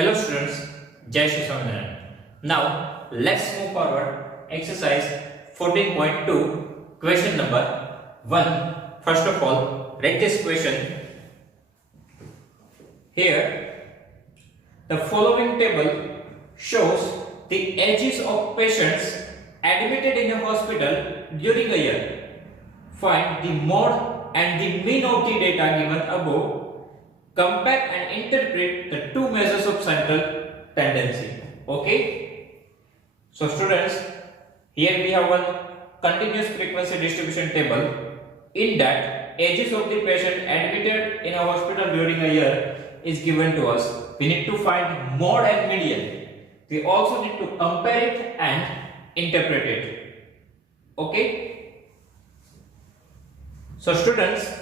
Hello students, Jai Shri Swaminarayan. Now let's move forward. Exercise 14.2, question number 1. First of all, read this question. Here, the following table shows the ages of patients admitted in a hospital during a year. Find the mode and the mean of the data given above. Compare and interpret the two measures of central tendency. Okay. So students, here we have one continuous frequency distribution table. In that, ages of the patient admitted in a hospital during a year is given to us. We need to find mode and median. We also need to compare it and interpret it. Okay. So students,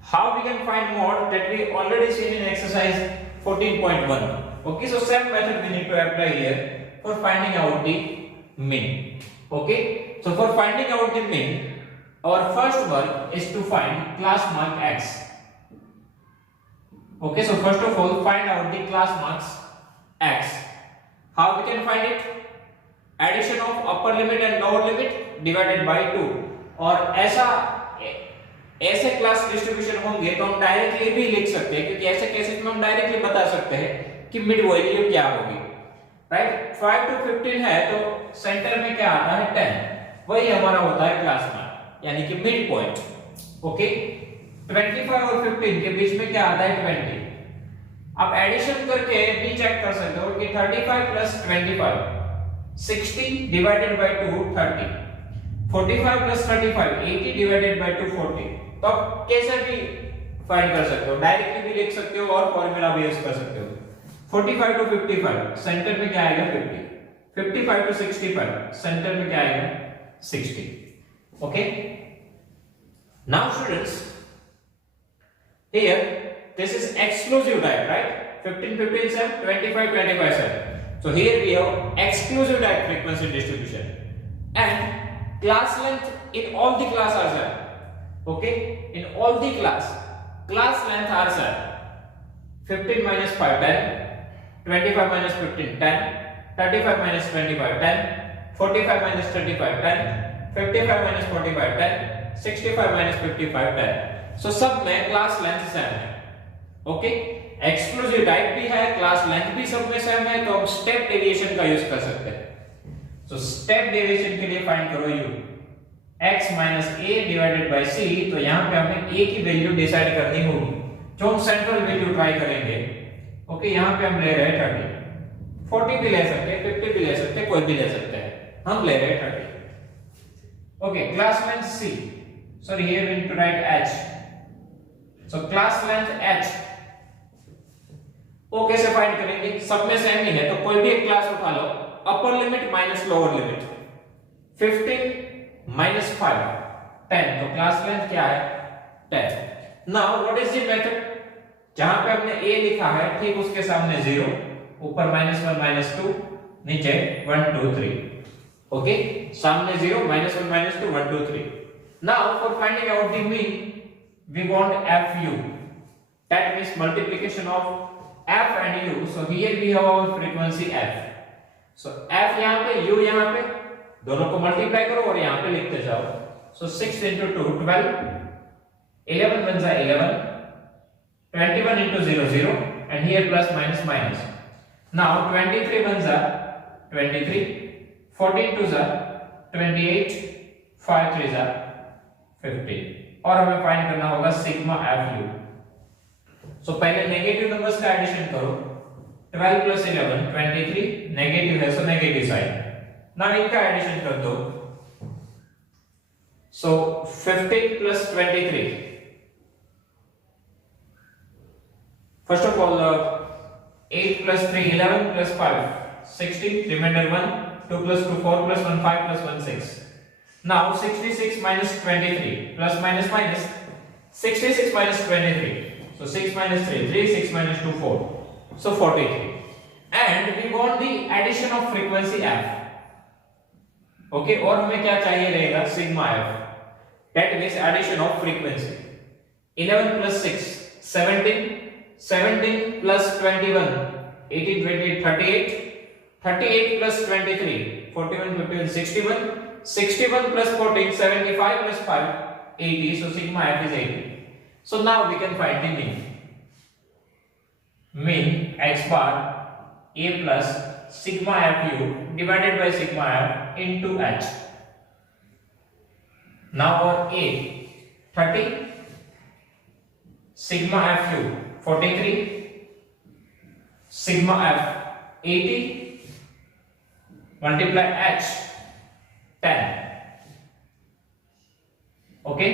how we can find mode, that we already seen in exercise 14.1. Okay, so same method we need to apply here for finding out the mean. Okay, so for finding out the mean, our first work is to find class mark x. Okay, so first of all, find out the class marks x. How we can find it? Addition of upper limit and lower limit divided by 2. और ऐसे class distribution होंगे तो हम directly भी लिख सकते हैं, क्योंकि ऐसे केसेस में हम डायरेक्टली बता सकते हैं कि मिड वैल्यू क्या होगी. राइट, 5 to 15 है तो सेंटर में क्या आता है 10, वही हमारा होता है क्लास मार्क, यानी कि मिड पॉइंट. ओके, 25 और 15 के बीच में क्या आता है 20. आप एडिशन करके भी चेक कर सकते हो कि 35 plus 25 60 divided by 2 30, 45 plus 35 80 divided by 2 40. तो आप कैसे भी फाइंड कर सकते हो, डायरेक्टली भी लिख सकते हो और फॉर्मूला भी यूज कर सकते हो. 45 to 55 सेंटर में क्या आएगा 50, 55 to 65 सेंटर में क्या आएगा 60. Okay, now students, here this is exclusive type, right? 15 15 7, 25 25 7. So here we have exclusive type frequency distribution, and class length in all the class are there. Okay, in all the class length are there. 15 minus 5 10, 25 minus 15 10, 35 minus 25 10, 45 minus 35 10, 55 minus 45 10, 65 minus 55 10. So सब में class length same है. Okay, exclusive type भी है, class length भी सब में same है, तो हम स्टेप डेविएशन का यूज कर सकते हैं. तो स्टेप डेविएशन के लिए फाइंड करो u x minus a divided by c. तो यहाँ पे हमें a की वैल्यू डिसाइड करनी होगी, जो हम सेंट्रल वैल्यू ट्राई करेंगे. ओके, यहाँ पे हम ले रहे हैं 30, 40 भी ले सकते हैं, 50 भी ले सकते हैं, कोई भी ले सकते हैं, हम ले रहे हैं 30. Okay, class length c, sorry here we need to write h. So class length h वो कैसे फाइंड करेंगे? सब में सेम ही है, तो कोई भी एक क्लास उठा लो. Upper limit minus lower limit, 15 minus 5 10, तो क्लास लेंथ क्या है 10. Now what is the method? जहां पे हमने a लिखा है ठीक उसके सामने 0, ऊपर -1 -2, नीचे 1 2 3. ओके, सामने 0 -1 -2 1 2 3. Now for finding out the mean we want fu, that means multiplication of f and u. so here we have our frequency f. so f यहां पे, u यहां पे, दोनों को मल्टीप्लाई करो और यहां पे लिखते जाओ. सो 6 into 2 12, 11 बन जाए 11, 21 into 0 0, and here plus minus minus. now 23 बन जाए 23, 14 2 जा 28, 5 3 जा 15. और हमें फाइंड करना होगा सिग्मा एफ यू. सो पहले नेगेटिव नंबर्स का एडिशन करो. 12 plus 11 23, नेगेटिव है सो नेगेटिव साइड. नाउ इनका एडिशन कर दो. So 15 plus 23. First of all 8 plus 3 11 plus 5 16, reminder 1, 2 plus 2 4 plus 1 5 plus 1 6. Now 66 minus 23 plus minus minus 66 minus 23. So 6 minus 3 3, 6 minus 2 4. So 43. And we want the addition of frequency f. Okay, और हमें क्या चाहिए रहेगा sigma f. That means addition of frequency. 11 plus 6 17, 17 plus 21, 18, 28, 38. 38 plus 23, 41, 51, 61. 61 plus 14, 75 plus 5, 80. So sigma f is 80. So now we can find the mean. Mean x bar a plus sigma fu divided by sigma f into h. Now for a 30, sigma fu 43, sigma f 80, multiply h 10. Okay,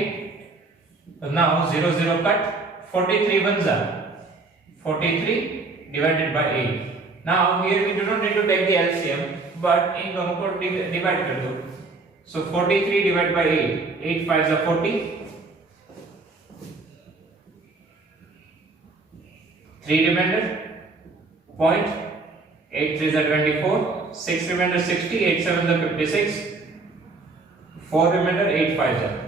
so now 0 0 cut, 43 ones are 43 divided by 8. Now here we do not need to take the LCM, but in दोनों को divide कर दो. So 43 divided by 8, 8 5s are 40, 3 remainder, point, 8 3s are 24, 6 remainder 60, 8 7s are 56, 4 remainder, 8 5s are.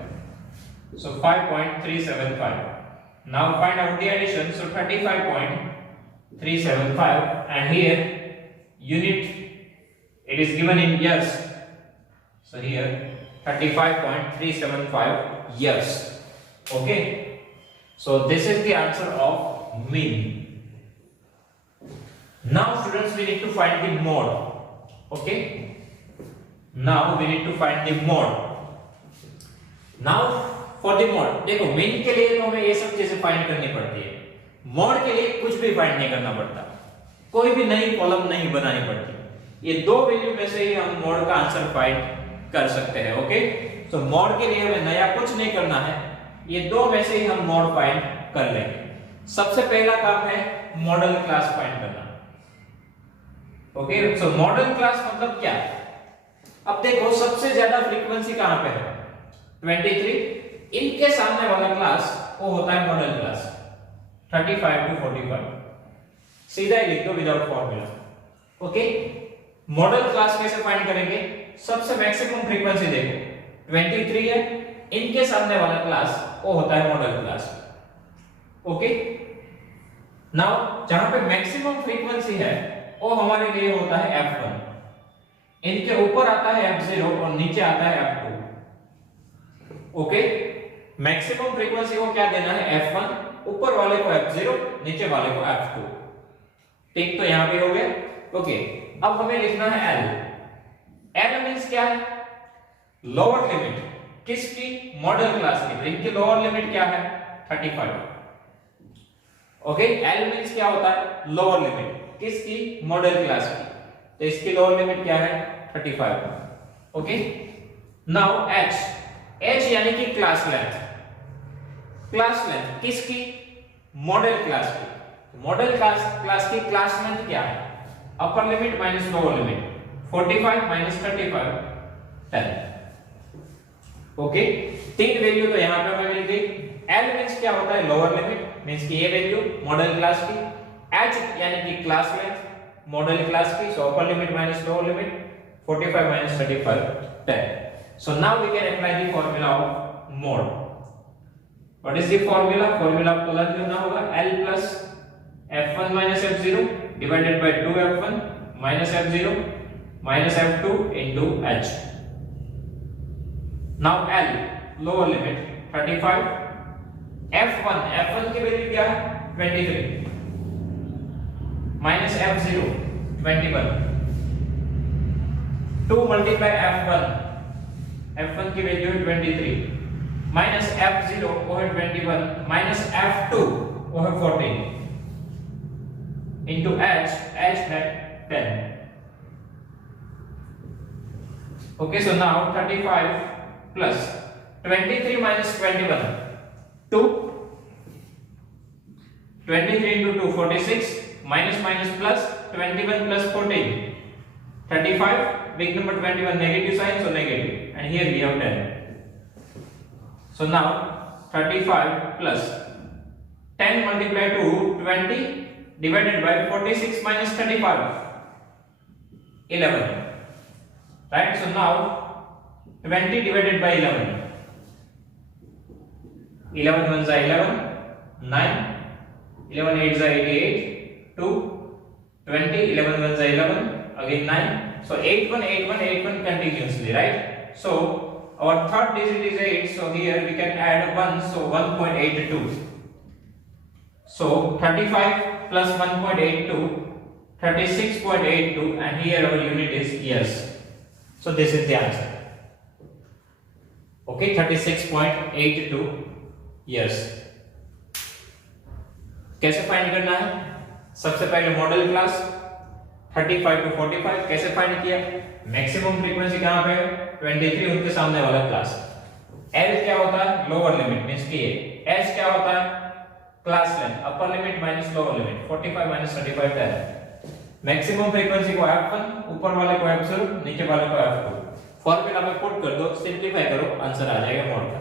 So 5.375. Now find out the addition. So 35.375, and here unit it is given in years. So here 35.375 years. Okay. So this is the answer of mean. Now students, we need to find the mode. Okay. Now we need to find the mode. Now for the mode, देखो mean के लिए तो हमें ये सब चीजें find करनी पड़ती है. मॉड के लिए कुछ भी फाइंड नहीं करना पड़ता, कोई भी नई कॉलम नहीं बनानी पड़ती. ये दो वैल्यू में से ही हम मॉड का आंसर फाइंड कर सकते हैं. ओके, तो मॉड के लिए हमें नया कुछ नहीं करना है, ये दो में से ही हम मॉड फाइंड कर लेंगे. सबसे पहला काम है मॉडल क्लास फाइंड करना. ओके, सो मॉडल क्लास मतलब क्या? अब देखो सबसे ज्यादा फ्रीक्वेंसी कहां पे है? 23. इनके सामने वाला क्लास वो होता है मॉडल क्लास 35 to 45. सीधा ही लिख दो without formula. Okay, model class कैसे फाइंड करेंगे? सबसे मैक्सिमम फ्रीक्वेंसी देखो 23 है, इनके सामने वाला क्लास वो होता है मॉडल क्लास. ओके, नाउ जहां पे मैक्सिमम फ्रीक्वेंसी है वो हमारे लिए होता है f1, इनके ऊपर आता है f0 और नीचे आता है f2. ओके, मैक्सिमम फ्रीक्वेंसी को क्या देना है? f1, ऊपर वाले को f0, नीचे वाले को f2. ठीक, तो यहां पे हो गया. ओके, अब हमें लिखना है l. l मींस क्या है? Lower limit. किसकी? मॉडल क्लास की. तो इनकी लोअर लिमिट क्या है? 35. ओके, l मींस क्या होता है? Lower limit. किसकी? मॉडल क्लास की. तो इसकी लोअर लिमिट क्या है? 35. Okay, now h. h यानी कि क्लास लेंथ. क्लास लेंथ किसकी? मॉडल क्लास की. मॉडल क्लास की क्लास लेंथ क्या है? अपर limit minus lower limit. 45 minus 35 10. Okay, तीन वैल्यू तो यहां पे हमें मिल गई. l मींस क्या होता है? लोअर लिमिट, मींस कि ये वैल्यू मॉडल क्लास की. h यानी कि क्लास लेंथ मॉडल क्लास की. So upper limit minus lower limit 45 minus 35 10. So now we can apply the formula of mode. What is the formula? Formula आपको learn होगा L plus f1 minus f0 divided by 2f1 minus f0 minus f2 into h. Now L lower limit 35. f1 की value क्या है? 23 minus f0 21. 2 multiply f1 की value है 23 minus f0 वो है 21 minus f2 वो है 14 into h है 10. Okay, so now 35 plus 23 minus 21 2. 23 into 2 46 minus minus plus 21 plus 14 35. Big number 21 negative sign, so negative, and here we have 10. So now 35 plus 10 multiplied to 20 divided by 46 minus 35 11. Right, so now 20 divided by 11 ones are 11 9 11 8 is 88, 2 20, 11 1 is 11, again 9. So 81 81 81 continuously, right? So our third digit is 8, so here we can add 1, so 1.82. So 35 plus 1.82, 36.82, and here our unit is years. So this is the answer. Okay, 36.82 years. कैसे find करना है? सबसे पहले model class 35 to 45 कैसे find किया? Maximum frequency कहां पे है? 23, उनके सामने वाला क्लास. L क्या होता है? लोअर लिमिट मींस कि H क्या होता है? क्लास लेंथ, अपर limit minus lower limit, 45 minus 35 10. Maximum frequency को f1, ऊपर वाले को f0, नीचे वाले को f2. फॉर्मूला में पुट कर दो, सिंपलीफाई करो, आंसर आ जाएगा मॉड का.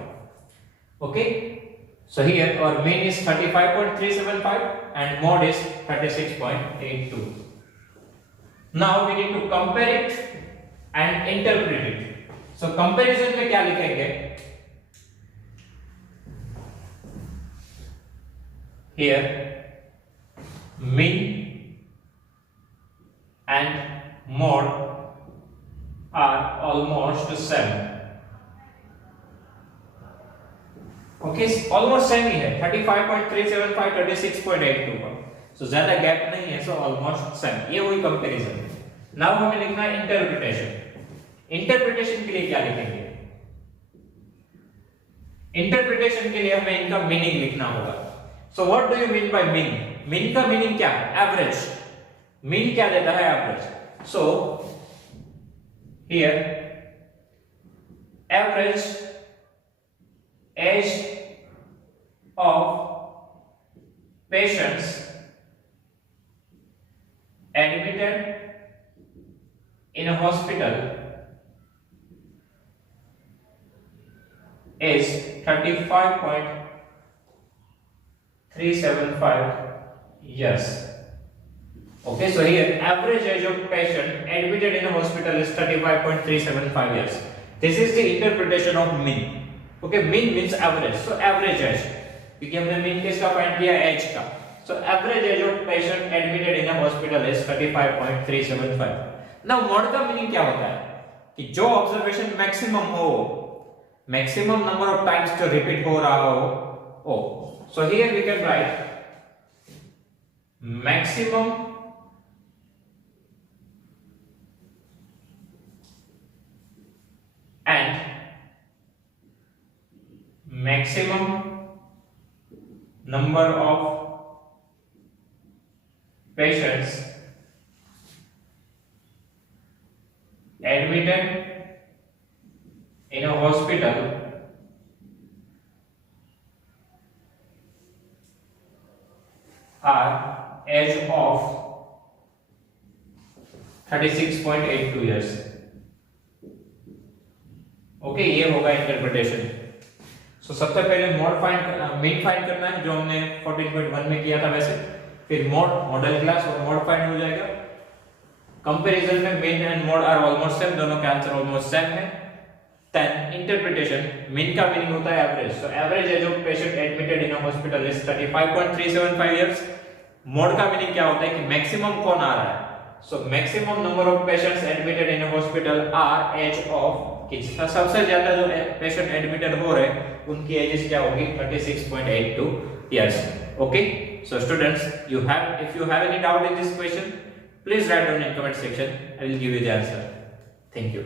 Okay, so here our mean is 35.375 and mod is 36.82. Now we need to compare it and interpret it. So comparison में क्या लिखेंगे? Here mean and mod are almost same. Okay, almost same ही है, 35.375 36.82 का. So ज्यादा gap नहीं है, so almost same. ये वही कंपैरिजन है. Now हमें लिखना है इंटरप्रिटेशन. इंटरप्रिटेशन के लिए क्या लिखेंगे? इंटरप्रिटेशन के लिए हमें इनका मीनिंग लिखना होगा. So what do you mean by mean? Mean का मीनिंग क्या है? एवरेज. मीन क्या देता है? Average. So here average age of patients admitted in a hospital is 35.375 years. Okay, so here average age of patient admitted in a hospital is 35.375 years. This is the interpretation of mean. Okay, mean means average. So average age, क्योंकि हमने mean किसका find किया? age का. So average age of patient admitted in a hospital is 35.375. Now mod का meaning क्या होता है? कि जो observation maximum हो, maximum number of times जो repeat हो रहा हो. So here we can write maximum and maximum number of patients admitted in a hospital are age of 36.82 years. Okay, ये होगा इंटरप्रिटेशन. सो सबसे पहले मोड फाइंड मीन फाइंड करना है, जो हमने 14.1 में किया था वैसे. फिर मोड, मॉडल क्लास और मोड फाइंड हो जाएगा. कंपैरिजन में mean and mode are almost same, दोनों का आंसर ऑलमोस्ट सेम है. देन इंटरप्रिटेशन, मीन का मीनिंग होता है average. So average age of patient admitted in a hospital is 35.375 years. Mode का मीनिंग क्या होता है कि मैक्सिमम कौन आ रहा है. So maximum number of patients admitted in a hospital are age of, कि सबसे ज्यादा जो पेशेंट एडमिटेड हो रहे हैं उनकी एजेस क्या होगी? 36.82 years. Okay, so students, if you have any doubt in this question, please write down in comment section. I will give you the answer. Thank you.